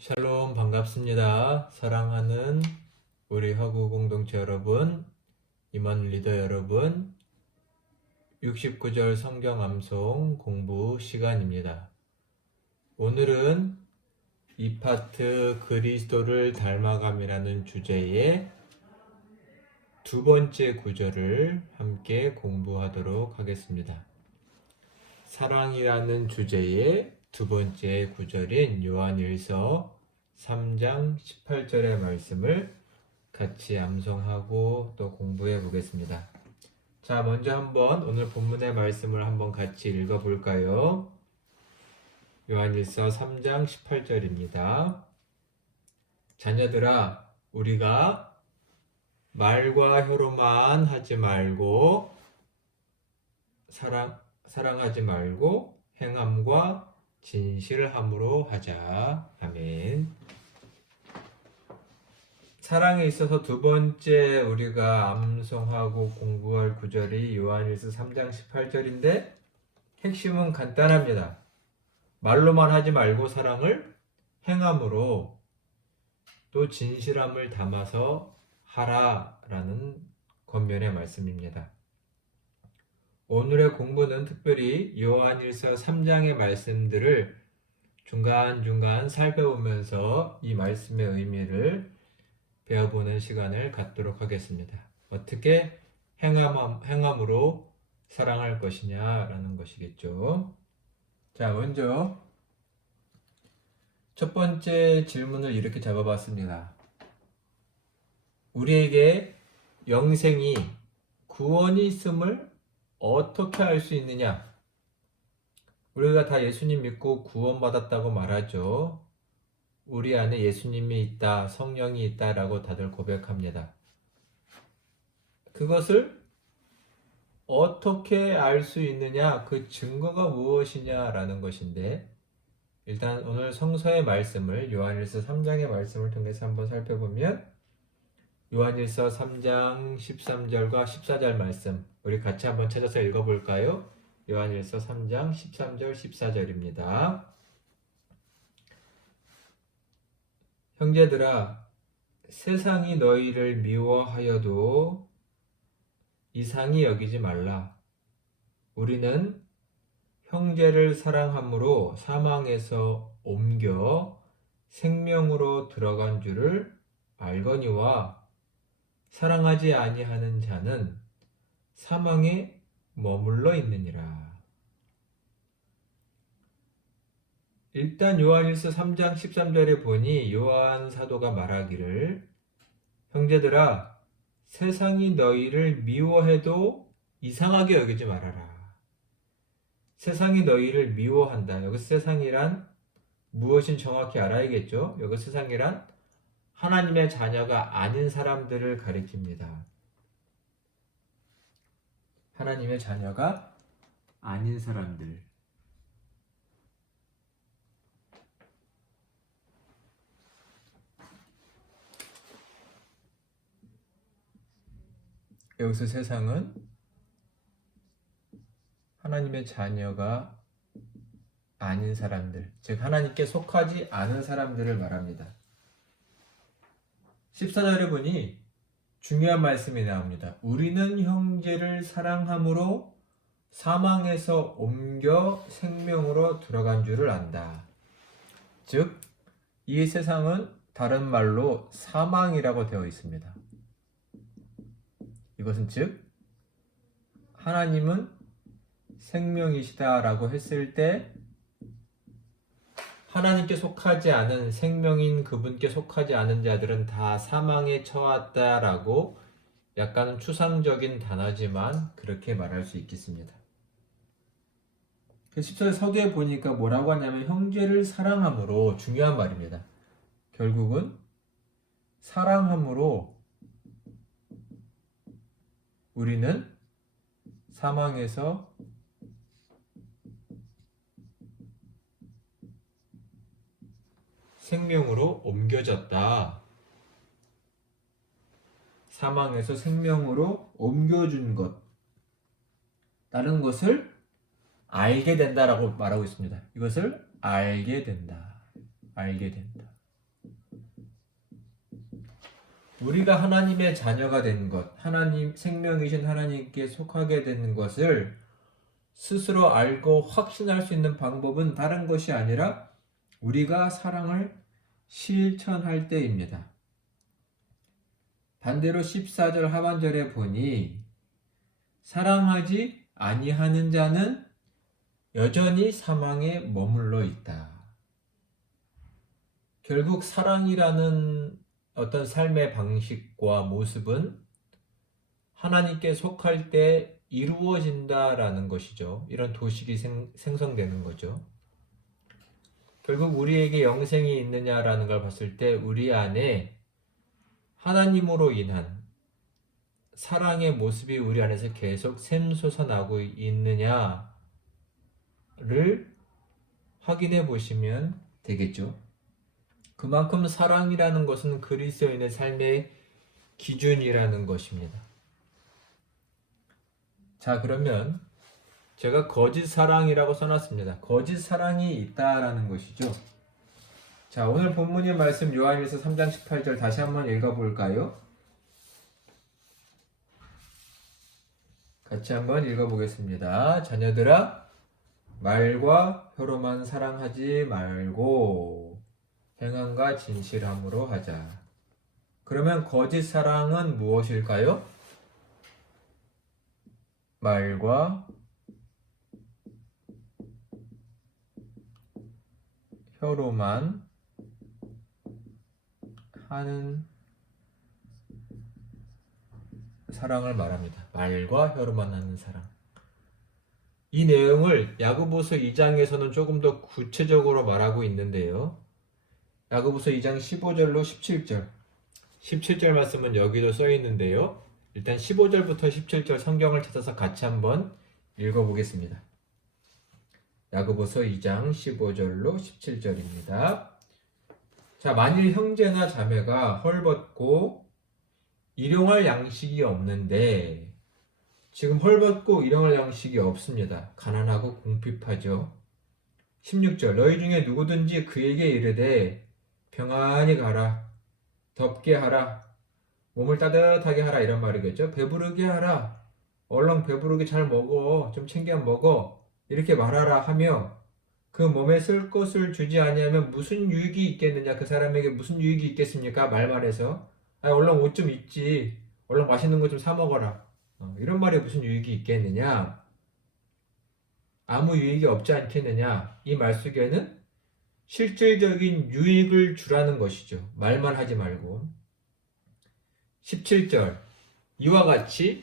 샬롬 반갑습니다. 사랑하는 우리 허구 공동체 여러분, 임원 리더 여러분, 69절 성경 암송 공부 시간입니다. 오늘은 이 파트 그리스도를 닮아감이라는 주제의 두 번째 구절을 함께 공부하도록 하겠습니다. 사랑이라는 주제의 두 번째 구절인 요한일서 3장 18절의 말씀을 같이 암송하고 또 공부해 보겠습니다. 자, 먼저 한번 오늘 본문의 말씀을 한번 같이 읽어 볼까요? 요한일서 3장 18절입니다. 자녀들아, 우리가 말과 혀로만 하지 말고 사랑하지 말고 행함과 진실함으로 하자. 아멘. 사랑에 있어서 두 번째 우리가 암송하고 공부할 구절이 요한일서 3장 18절인데 핵심은 간단합니다. 말로만 하지 말고 사랑을 행함으로 또 진실함을 담아서 하라라는 권면의 말씀입니다. 오늘의 공부는 특별히 요한일서 3장의 말씀들을 중간중간 살펴보면서 이 말씀의 의미를 배워보는 시간을 갖도록 하겠습니다. 어떻게 행함으로 사랑할 것이냐라는 것이겠죠. 자, 먼저 첫 번째 질문을 이렇게 잡아봤습니다. 우리에게 영생이 구원이 있음을 어떻게 알 수 있느냐? 우리가 다 예수님 믿고 구원받았다고 말하죠. 우리 안에 예수님이 있다, 성령이 있다라고 다들 고백합니다. 그것을 어떻게 알 수 있느냐? 그 증거가 무엇이냐라는 것인데, 일단 오늘 성서의 말씀을 요한일서 3장의 말씀을 통해서 한번 살펴보면 요한일서 3장 13절과 14절 말씀 우리 같이 한번 찾아서 읽어볼까요? 요한일서 3장 13절 14절입니다. 형제들아, 세상이 너희를 미워하여도 이상히 여기지 말라. 우리는 형제를 사랑함으로 사망에서 옮겨 생명으로 들어간 줄을 알거니와 사랑하지 아니하는 자는 사망에 머물러 있느니라. 일단 요한일서 3장 13절에 보니 요한 사도가 말하기를 형제들아, 세상이 너희를 미워해도 이상하게 여기지 말아라. 세상이 너희를 미워한다. 여기 세상이란 무엇인 정확히 알아야겠죠? 여기 세상이란 하나님의 자녀가 아닌 사람들을 가리킵니다. 하나님의 자녀가 아닌 사람들. 여기서 세상은 하나님의 자녀가 아닌 사람들, 즉 하나님께 속하지 않은 사람들을 말합니다. 14절에 보니 중요한 말씀이 나옵니다. 우리는 형제를 사랑함으로 사망에서 옮겨 생명으로 들어간 줄을 안다. 즉, 이 세상은 다른 말로 사망이라고 되어 있습니다. 이것은 즉, 하나님은 생명이시다라고 했을 때 하나님께 속하지 않은 생명인 그분께 속하지 않은 자들은 다 사망에 처했다라고 약간 추상적인 단어지만 그렇게 말할 수 있겠습니다. 14절 서두에 보니까 뭐라고 하냐면 형제를 사랑함으로 중요한 말입니다. 결국은 사랑함으로 우리는 사망에서 생명으로 옮겨졌다. 사망에서 생명으로 옮겨준 것. 다른 것을 알게 된다라고 말하고 있습니다. 이것을 알게 된다. 알게 된다. 우리가 하나님의 자녀가 된 것, 하나님 생명이신 하나님께 속하게 되는 것을 스스로 알고 확신할 수 있는 방법은 다른 것이 아니라 우리가 사랑을 실천할 때입니다. 반대로 14절 하반절에 보니 사랑하지 아니하는 자는 여전히 사망에 머물러 있다. 결국 사랑이라는 어떤 삶의 방식과 모습은 하나님께 속할 때 이루어진다라는 것이죠. 이런 도식이 생성되는 거죠. 결국 우리에게 영생이 있느냐라는 걸 봤을 때 우리 안에 하나님으로 인한 사랑의 모습이 우리 안에서 계속 샘솟아나고 있느냐를 확인해 보시면 되겠죠. 그만큼 사랑이라는 것은 그리스도인의 삶의 기준이라는 것입니다. 자, 그러면 제가 거짓 사랑이라고 써놨습니다. 거짓 사랑이 있다라는 것이죠. 자, 오늘 본문의 말씀 요한일서 3장 18절 다시 한번 읽어볼까요? 같이 한번 읽어보겠습니다. 자녀들아, 말과 혀로만 사랑하지 말고 행함과 진실함으로 하자. 그러면 거짓 사랑은 무엇일까요? 말과 혀로만 하는 사랑을 말합니다. 말과 혀로만 하는 사랑. 이 내용을 야고보서 2장에서는 조금 더 구체적으로 말하고 있는데요. 야고보서 2장 15절로 17절. 17절 말씀은 여기도 써 있는데요. 일단 15절부터 17절 성경을 찾아서 같이 한번 읽어보겠습니다. 야고보서 2장 15절로 17절입니다. 자, 만일 형제나 자매가 헐벗고 일용할 양식이 없는데, 지금 헐벗고 일용할 양식이 없습니다. 가난하고 궁핍하죠. 16절, 너희 중에 누구든지 그에게 이르되 평안히 가라, 덥게 하라, 몸을 따뜻하게 하라, 이런 말이겠죠. 배부르게 하라, 얼른 배부르게 잘 먹어, 좀 챙겨 먹어, 이렇게 말하라 하며 그 몸에 쓸 것을 주지 아니하면 무슨 유익이 있겠느냐? 그 사람에게 무슨 유익이 있겠습니까? 말해서 얼른 옷 좀 입지, 얼른 맛있는 거 좀 사 먹어라, 이런 말에 무슨 유익이 있겠느냐? 아무 유익이 없지 않겠느냐? 이 말 속에는 실질적인 유익을 주라는 것이죠. 말만 하지 말고. 17절, 이와 같이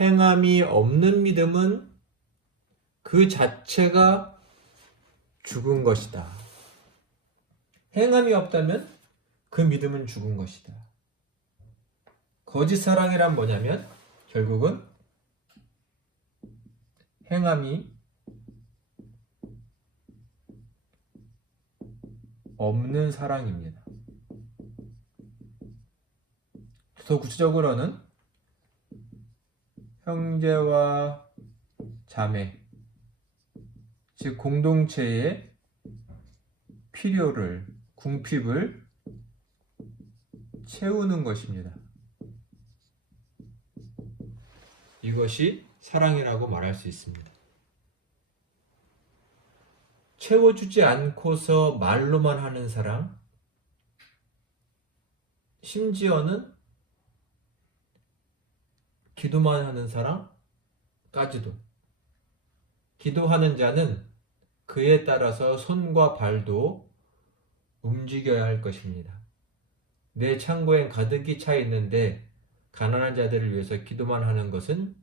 행함이 없는 믿음은 그 자체가 죽은 것이다. 행함이 없다면 그 믿음은 죽은 것이다. 거짓 사랑이란 뭐냐면 결국은 행함이 없는 사랑입니다. 더 구체적으로는 형제와 자매, 즉 공동체의 필요를, 궁핍을 채우는 것입니다. 이것이 사랑이라고 말할 수 있습니다. 채워주지 않고서 말로만 하는 사랑, 심지어는 기도만 하는 사랑까지도. 기도하는 자는 그에 따라서 손과 발도 움직여야 할 것입니다. 내 창고엔 가득히 차 있는데 가난한 자들을 위해서 기도만 하는 것은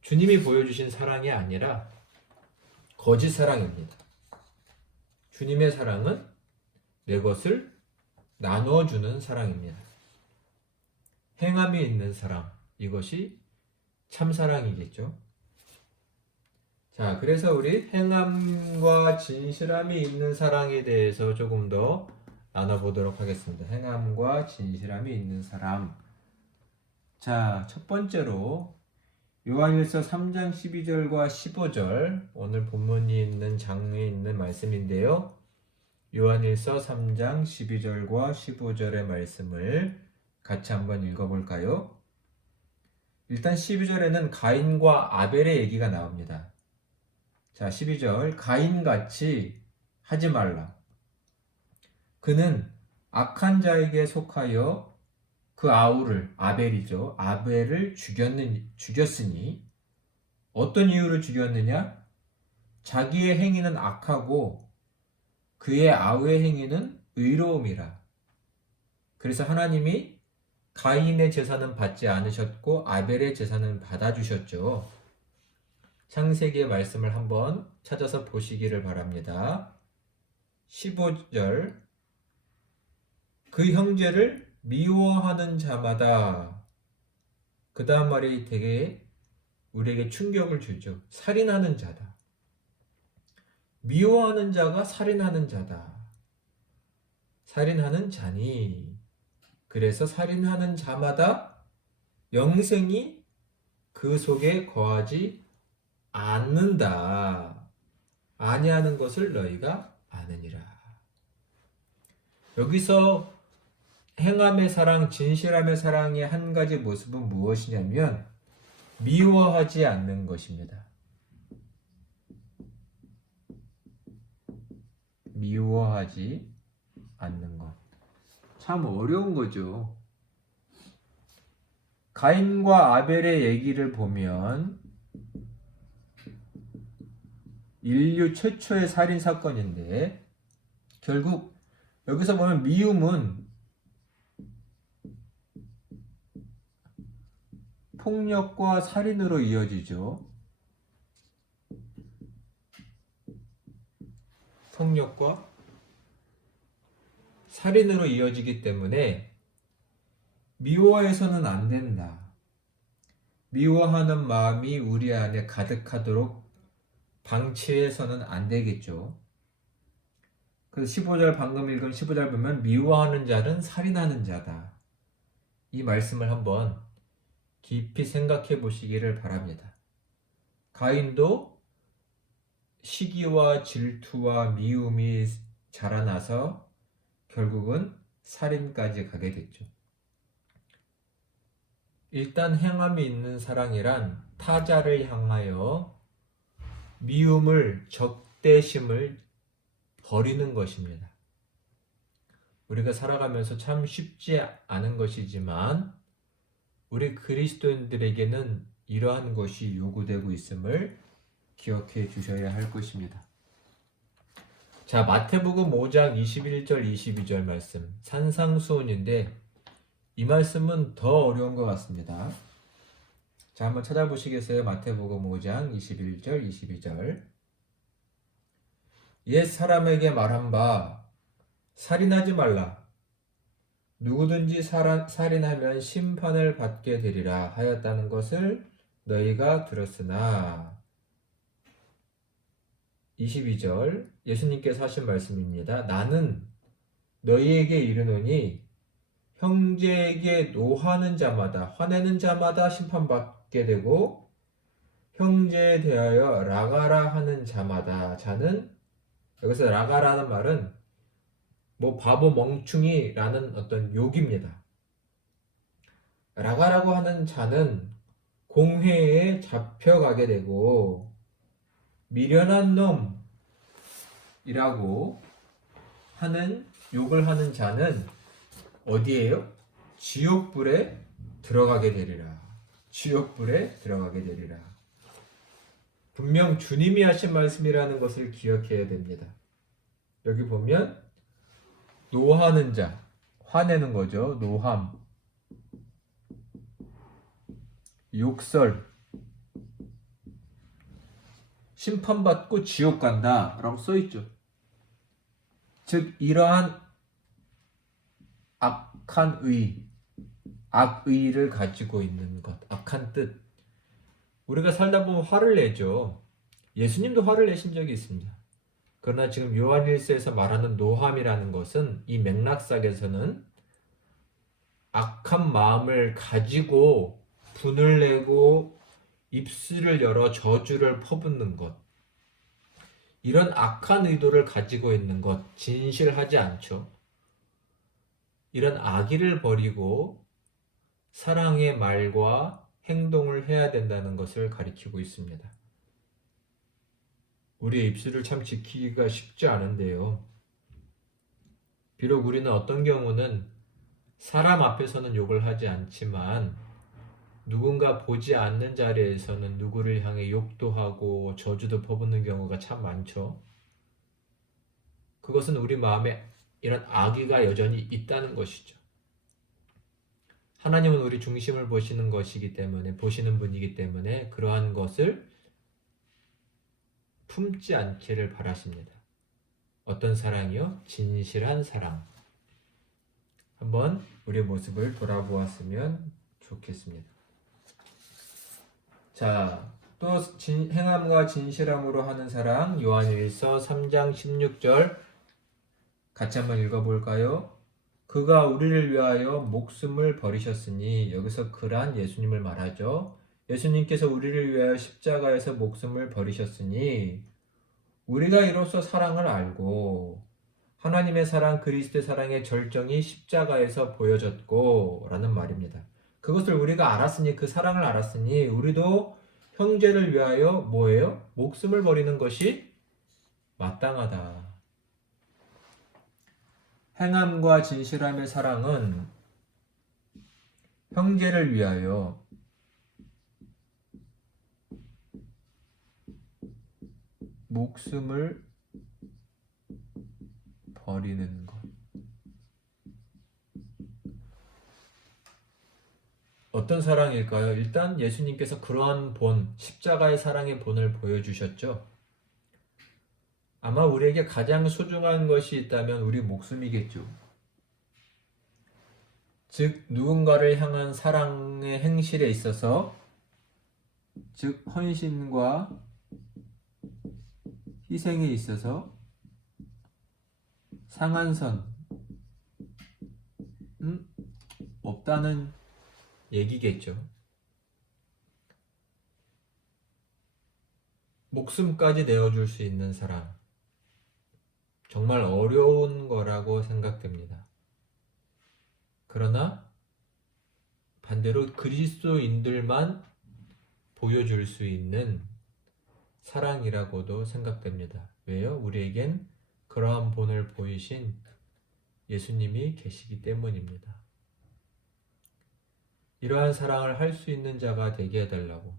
주님이 보여주신 사랑이 아니라 거짓 사랑입니다. 주님의 사랑은 내 것을 나눠주는 사랑입니다. 행함이 있는 사랑, 이것이 참사랑이겠죠. 자, 그래서 우리 행함과 진실함이 있는 사랑에 대해서 조금 더 나눠보도록 하겠습니다. 행함과 진실함이 있는 사람. 자, 첫 번째로 요한일서 3장 12절과 15절, 오늘 본문이 있는 장에 있는 말씀인데요. 요한일서 3장 12절과 15절의 말씀을 같이 한번 읽어볼까요? 일단 12절에는 가인과 아벨의 얘기가 나옵니다. 자, 12절. 가인같이 하지 말라. 그는 악한 자에게 속하여 그 아우를, 아벨이죠. 아벨을 죽였으니 어떤 이유로 죽였느냐? 자기의 행위는 악하고 그의 아우의 행위는 의로움이라. 그래서 하나님이 가인의 제사는 받지 않으셨고 아벨의 제사는 받아주셨죠. 창세기의 말씀을 한번 찾아서 보시기를 바랍니다. 15절. 그 형제를 미워하는 자마다, 그 다음 말이 되게 우리에게 충격을 주죠. 살인하는 자다. 미워하는 자가 살인하는 자다. 살인하는 자니. 그래서 살인하는 자마다 영생이 그 속에 거하지 않는다. 아니하는 것을 너희가 아느니라. 여기서 행함의 사랑, 진실함의 사랑의 한 가지 모습은 무엇이냐면 미워하지 않는 것입니다. 미워하지 않는 것. 참 어려운 거죠. 가인과 아벨의 얘기를 보면 인류 최초의 살인 사건인데 결국 여기서 보면 미움은 폭력과 살인으로 이어지죠. 폭력과 살인으로 이어지기 때문에 미워해서는 안 된다. 미워하는 마음이 우리 안에 가득하도록 방치해서는 안 되겠죠. 그래서 15절 방금 읽은 15절 보면 미워하는 자는 살인하는 자다. 이 말씀을 한번 깊이 생각해 보시기를 바랍니다. 가인도 시기와 질투와 미움이 자라나서 결국은 살인까지 가게 됐죠. 일단 행함이 있는 사랑이란 타자를 향하여 미움을, 적대심을 버리는 것입니다. 우리가 살아가면서 참 쉽지 않은 것이지만 우리 그리스도인들에게는 이러한 것이 요구되고 있음을 기억해 주셔야 할 것입니다. 자, 마태복음 5장 21절 22절 말씀, 산상수훈인데 이 말씀은 더 어려운 것 같습니다. 자, 한번 찾아보시겠어요? 마태복음 5장 21절 22절. 옛 사람에게 말한 바 살인하지 말라. 누구든지 살인하면 심판을 받게 되리라 하였다는 것을 너희가 들었으나. 22절 예수님께서 하신 말씀입니다. 나는 너희에게 이르노니 형제에게 노하는 자마다, 화내는 자마다 심판받게 되고 형제에 대하여 라가라 하는 자마다, 자는, 여기서 라가라는 말은 뭐 바보 멍충이라는 어떤 욕입니다. 라가라고 하는 자는 공회에 잡혀가게 되고 미련한 놈이라고 하는 욕을 하는 자는 어디에요? 지옥불에 들어가게 되리라. 지옥불에 들어가게 되리라. 분명 주님이 하신 말씀이라는 것을 기억해야 됩니다. 여기 보면 노하는 자, 화내는 거죠. 노함, 욕설, 심판받고 지옥 간다 라고 써있죠. 즉 이러한 악한 악의를 가지고 있는 것, 악한 뜻. 우리가 살다 보면 화를 내죠. 예수님도 화를 내신 적이 있습니다. 그러나 지금 요한일서에서 말하는 노함이라는 것은 이 맥락상에서는 악한 마음을 가지고 분을 내고 입술을 열어 저주를 퍼붓는 것, 이런 악한 의도를 가지고 있는 것, 진실하지 않죠. 이런 악의를 버리고 사랑의 말과 행동을 해야 된다는 것을 가리키고 있습니다. 우리의 입술을 참 지키기가 쉽지 않은데요. 비록 우리는 어떤 경우는 사람 앞에서는 욕을 하지 않지만 누군가 보지 않는 자리에서는 누구를 향해 욕도 하고 저주도 퍼붓는 경우가 참 많죠. 그것은 우리 마음에 이런 악의가 여전히 있다는 것이죠. 하나님은 우리 중심을 보시는 것이기 때문에, 보시는 분이기 때문에 그러한 것을 품지 않기를 바라십니다. 어떤 사랑이요? 진실한 사랑. 한번 우리의 모습을 돌아보았으면 좋겠습니다. 자, 또 행함과 진실함으로 하는 사랑, 요한일서 3장 16절 같이 한번 읽어볼까요? 그가 우리를 위하여 목숨을 버리셨으니, 여기서 그란 예수님을 말하죠. 예수님께서 우리를 위하여 십자가에서 목숨을 버리셨으니 우리가 이로써 사랑을 알고 하나님의 사랑, 그리스도의 사랑의 절정이 십자가에서 보여졌고 라는 말입니다. 그것을 우리가 알았으니, 그 사랑을 알았으니 우리도 형제를 위하여 뭐예요? 목숨을 버리는 것이 마땅하다. 행함과 진실함의 사랑은 형제를 위하여 목숨을 버리는 것. 어떤 사랑일까요? 일단 예수님께서 그러한 본, 십자가의 사랑의 본을 보여주셨죠. 아마 우리에게 가장 소중한 것이 있다면 우리 목숨이겠죠. 즉, 누군가를 향한 사랑의 행실에 있어서, 즉 헌신과 희생에 있어서 상한선 없다는 얘기겠죠. 목숨까지 내어줄 수 있는 사랑, 정말 어려운 거라고 생각됩니다. 그러나 반대로 그리스도인들만 보여줄 수 있는 사랑이라고도 생각됩니다. 왜요? 우리에겐 그러한 본을 보이신 예수님이 계시기 때문입니다. 이러한 사랑을 할 수 있는 자가 되게 해달라고,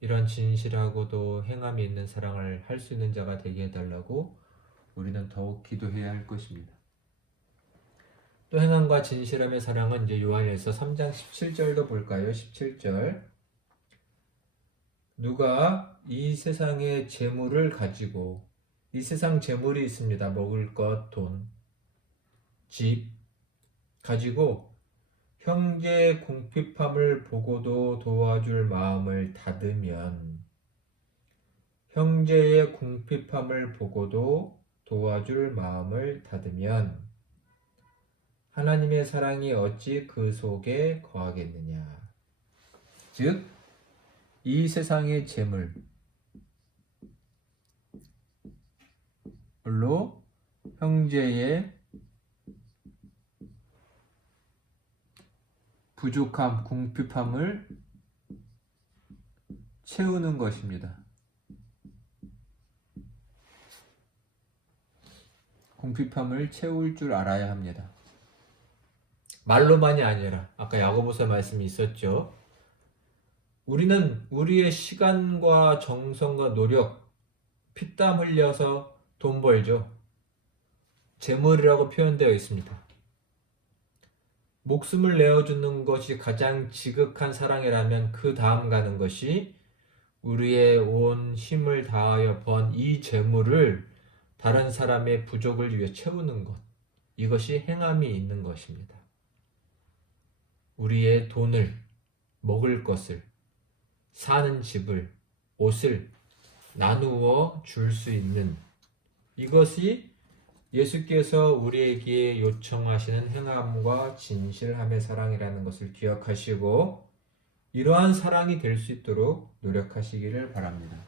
이러한 진실하고도 행함이 있는 사랑을 할 수 있는 자가 되게 해달라고 우리는 더욱 기도해야 할 것입니다. 또 행함과 진실함의 사랑은 이제 요한일서 3장 17절도 볼까요? 17절. 누가 이 세상의 재물을 가지고, 이 세상 재물이 있습니다. 먹을 것, 돈, 집 가지고 형제의 궁핍함을 보고도 도와줄 마음을 닫으면, 형제의 궁핍함을 보고도 도와줄 마음을 닫으면 하나님의 사랑이 어찌 그 속에 거하겠느냐. 즉, 이 세상의 재물로 형제의 부족함, 궁핍함을 채우는 것입니다. 궁핍함을 채울 줄 알아야 합니다. 말로만이 아니라, 아까 야고보서 말씀이 있었죠. 우리는 우리의 시간과 정성과 노력, 피땀 흘려서 돈 벌죠. 재물이라고 표현되어 있습니다. 목숨을 내어주는 것이 가장 지극한 사랑이라면 그 다음 가는 것이 우리의 온 힘을 다하여 번 이 재물을 다른 사람의 부족을 위해 채우는 것. 이것이 행함이 있는 것입니다. 우리의 돈을, 먹을 것을, 사는 집을, 옷을 나누어 줄 수 있는, 이것이 예수께서 우리에게 요청하시는 행함과 진실함의 사랑이라는 것을 기억하시고 이러한 사랑이 될 수 있도록 노력하시기를 바랍니다.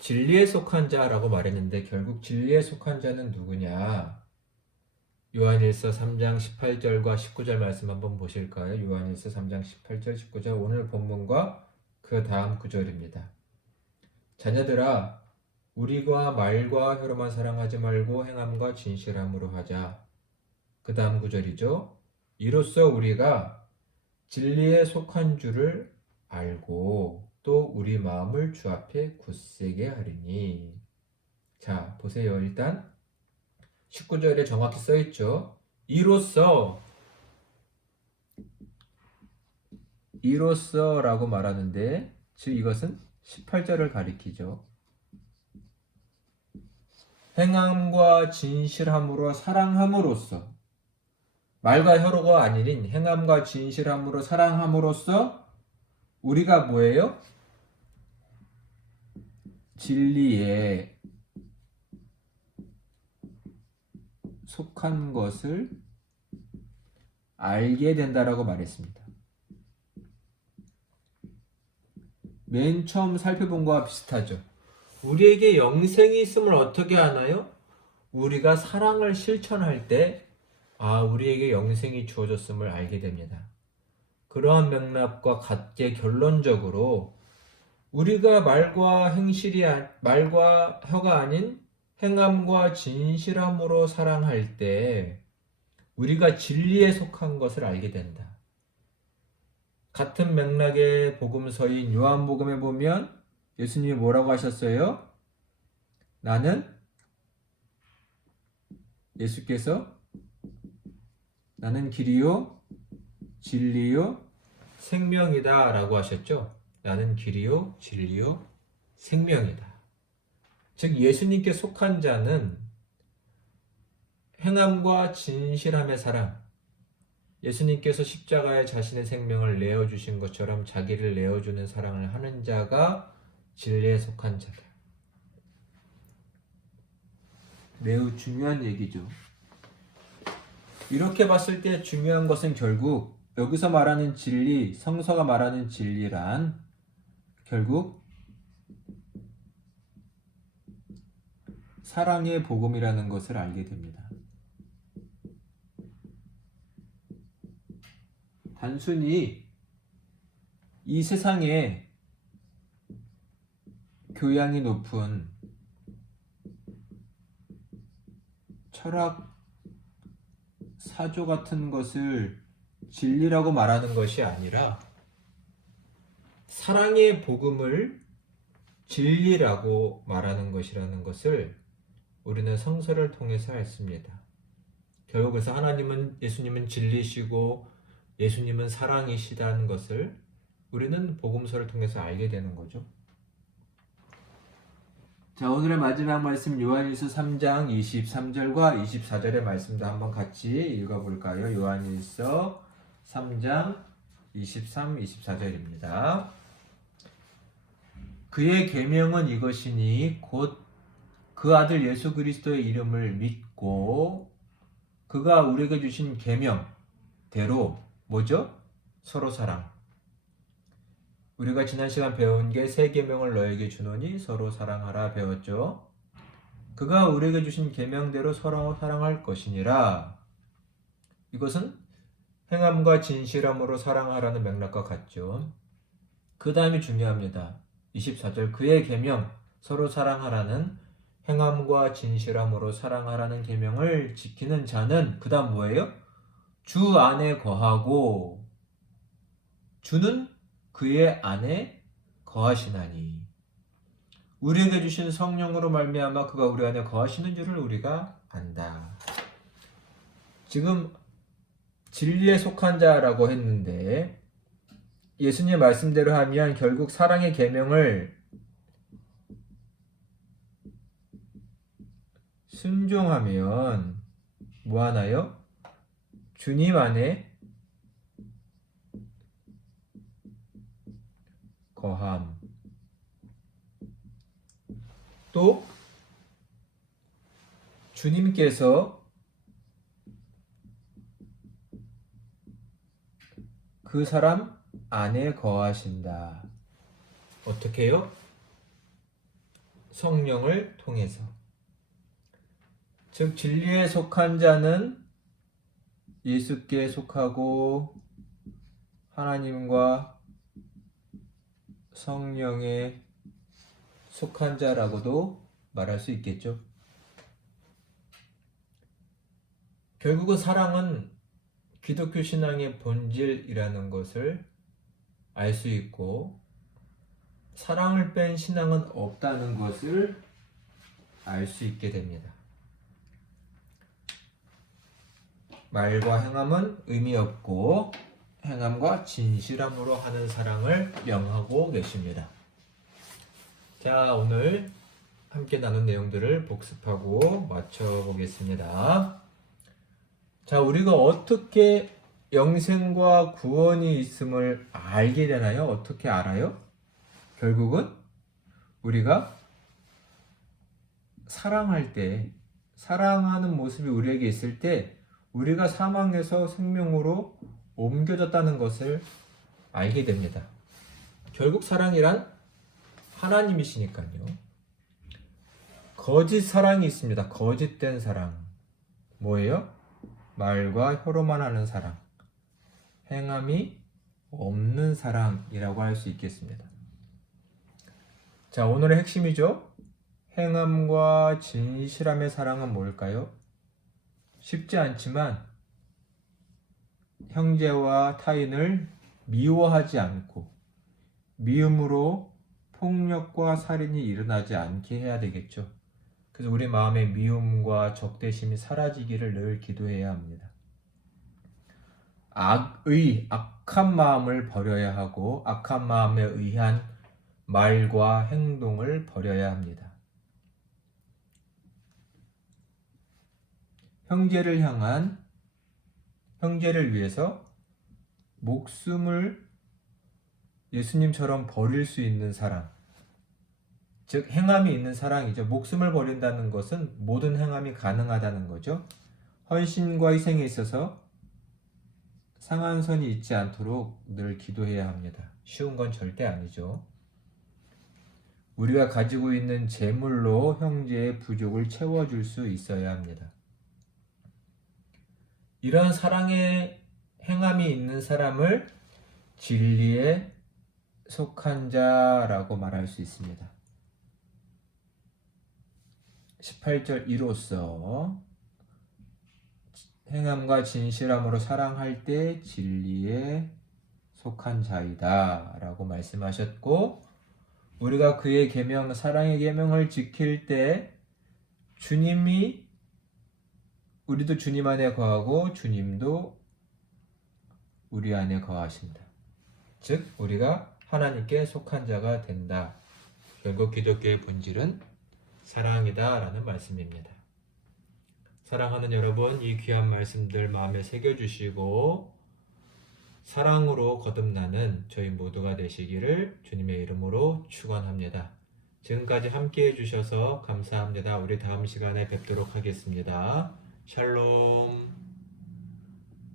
진리에 속한 자라고 말했는데 결국 진리에 속한 자는 누구냐? 요한일서 3장 18절과 19절 말씀 한번 보실까요? 요한일서 3장 18절 19절 오늘 본문과 그 다음 구절입니다. 자녀들아 우리가 말과 혀로만 사랑하지 말고 행함과 진실함으로 하자. 그 다음 구절이죠. 이로써 우리가 진리에 속한 줄을 알고 또 우리 마음을 주 앞에 굳세게 하리니. 자, 보세요. 일단 19절에 정확히 써 있죠. 이로써라고 말하는데 즉 이것은 18절을 가리키죠. 행함과 진실함으로 사랑함으로써 말과 혀로가 아닌 행함과 진실함으로 사랑함으로써 우리가 뭐예요? 진리에 속한 것을 알게 된다라고 말했습니다. 맨 처음 살펴본 거와 비슷하죠. 우리에게 영생이 있음을 어떻게 아나요? 우리가 사랑을 실천할 때 우리에게 영생이 주어졌음을 알게 됩니다. 그러한 맥락과 같게 결론적으로 우리가 말과 혀가 아닌 행함과 진실함으로 사랑할 때 우리가 진리에 속한 것을 알게 된다. 같은 맥락의 복음서인 요한복음에 보면 예수님이 뭐라고 하셨어요? 예수께서 나는 길이요 진리요 생명이다 라고 하셨죠. 나는 길이요 진리요 생명이다. 즉 예수님께 속한 자는 행함과 진실함의 사랑, 예수님께서 십자가에 자신의 생명을 내어주신 것처럼 자기를 내어주는 사랑을 하는 자가 진리에 속한 자다. 매우 중요한 얘기죠. 이렇게 봤을 때 중요한 것은 결국 여기서 말하는 진리, 성서가 말하는 진리란 결국 사랑의 복음이라는 것을 알게 됩니다. 단순히 이 세상에 교양이 높은 철학 사조 같은 것을 진리라고 말하는 것이 아니라 사랑의 복음을 진리라고 말하는 것이라는 것을 우리는 성서를 통해서 알습니다. 결국 그래서 예수님은 진리시고 예수님은 사랑이시다는 것을 우리는 복음서를 통해서 알게 되는 거죠. 자, 오늘의 마지막 말씀 요한일서 3장 23절과 24절의 말씀도 한번 같이 읽어볼까요? 요한일서 3장 23, 24절입니다. 그의 계명은 이것이니 곧 그 아들 예수 그리스도의 이름을 믿고 그가 우리에게 주신 계명대로 뭐죠? 서로 사랑. 우리가 지난 시간 배운 게 새 계명을 너에게 주노니 서로 사랑하라 배웠죠. 그가 우리에게 주신 계명대로 서로 사랑할 것이니라. 이것은 행함과 진실함으로 사랑하라는 맥락과 같죠. 그 다음이 중요합니다. 24절 그의 계명 서로 사랑하라는 행함과 진실함으로 사랑하라는 계명을 지키는 자는 그 다음 뭐예요? 주 안에 거하고 주는 그의 안에 거하시나니. 우리에게 주신 성령으로 말미암아 그가 우리 안에 거하시는 줄을 우리가 안다. 지금 진리에 속한 자라고 했는데 예수님의 말씀대로 하면 결국 사랑의 계명을 순종하면 뭐 하나요? 주님 안에 거함. 또 주님께서 그 사람 안에 거하신다. 어떻게요? 성령을 통해서. 즉 진리에 속한 자는 예수께 속하고 하나님과 성령에 속한 자라고도 말할 수 있겠죠. 결국은 사랑은 기독교 신앙의 본질이라는 것을 알 수 있고, 사랑을 뺀 신앙은 없다는 것을 알 수 있게 됩니다. 말과 행함은 의미 없고 행함과 진실함으로 하는 사랑을 명하고 계십니다. 자, 오늘 함께 나눈 내용들을 복습하고 마쳐보겠습니다. 자, 우리가 어떻게 영생과 구원이 있음을 알게 되나요? 어떻게 알아요? 결국은 우리가 사랑할 때, 사랑하는 모습이 우리에게 있을 때 우리가 사망에서 생명으로 옮겨졌다는 것을 알게 됩니다. 결국 사랑이란 하나님이시니까요. 거짓 사랑이 있습니다. 거짓된 사랑. 뭐예요? 말과 혀로만 하는 사랑. 행함이 없는 사랑이라고 할 수 있겠습니다. 자, 오늘의 핵심이죠. 행함과 진실함의 사랑은 뭘까요? 쉽지 않지만 형제와 타인을 미워하지 않고 미움으로 폭력과 살인이 일어나지 않게 해야 되겠죠. 그래서 우리 마음의 미움과 적대심이 사라지기를 늘 기도해야 합니다. 악한 마음을 버려야 하고 악한 마음에 의한 말과 행동을 버려야 합니다. 형제를 위해서 목숨을 예수님처럼 버릴 수 있는 사랑, 즉 행함이 있는 사랑이죠. 목숨을 버린다는 것은 모든 행함이 가능하다는 거죠. 헌신과 희생에 있어서 상한 선이 있지 않도록 늘 기도해야 합니다. 쉬운 건 절대 아니죠. 우리가 가지고 있는 재물로 형제의 부족을 채워줄 수 있어야 합니다. 이런 사랑의 행함이 있는 사람을 진리에 속한 자라고 말할 수 있습니다. 18절 이로써 행함과 진실함으로 사랑할 때 진리에 속한 자이다 라고 말씀하셨고, 우리가 그의 계명, 사랑의 계명을 지킬 때 우리도 주님 안에 거하고 주님도 우리 안에 거하신다. 즉 우리가 하나님께 속한 자가 된다. 결국 기독교의 본질은 사랑이다 라는 말씀입니다. 사랑하는 여러분, 이 귀한 말씀들 마음에 새겨주시고 사랑으로 거듭나는 저희 모두가 되시기를 주님의 이름으로 축원합니다. 지금까지 함께해 주셔서 감사합니다. 우리 다음 시간에 뵙도록 하겠습니다. 샬롬.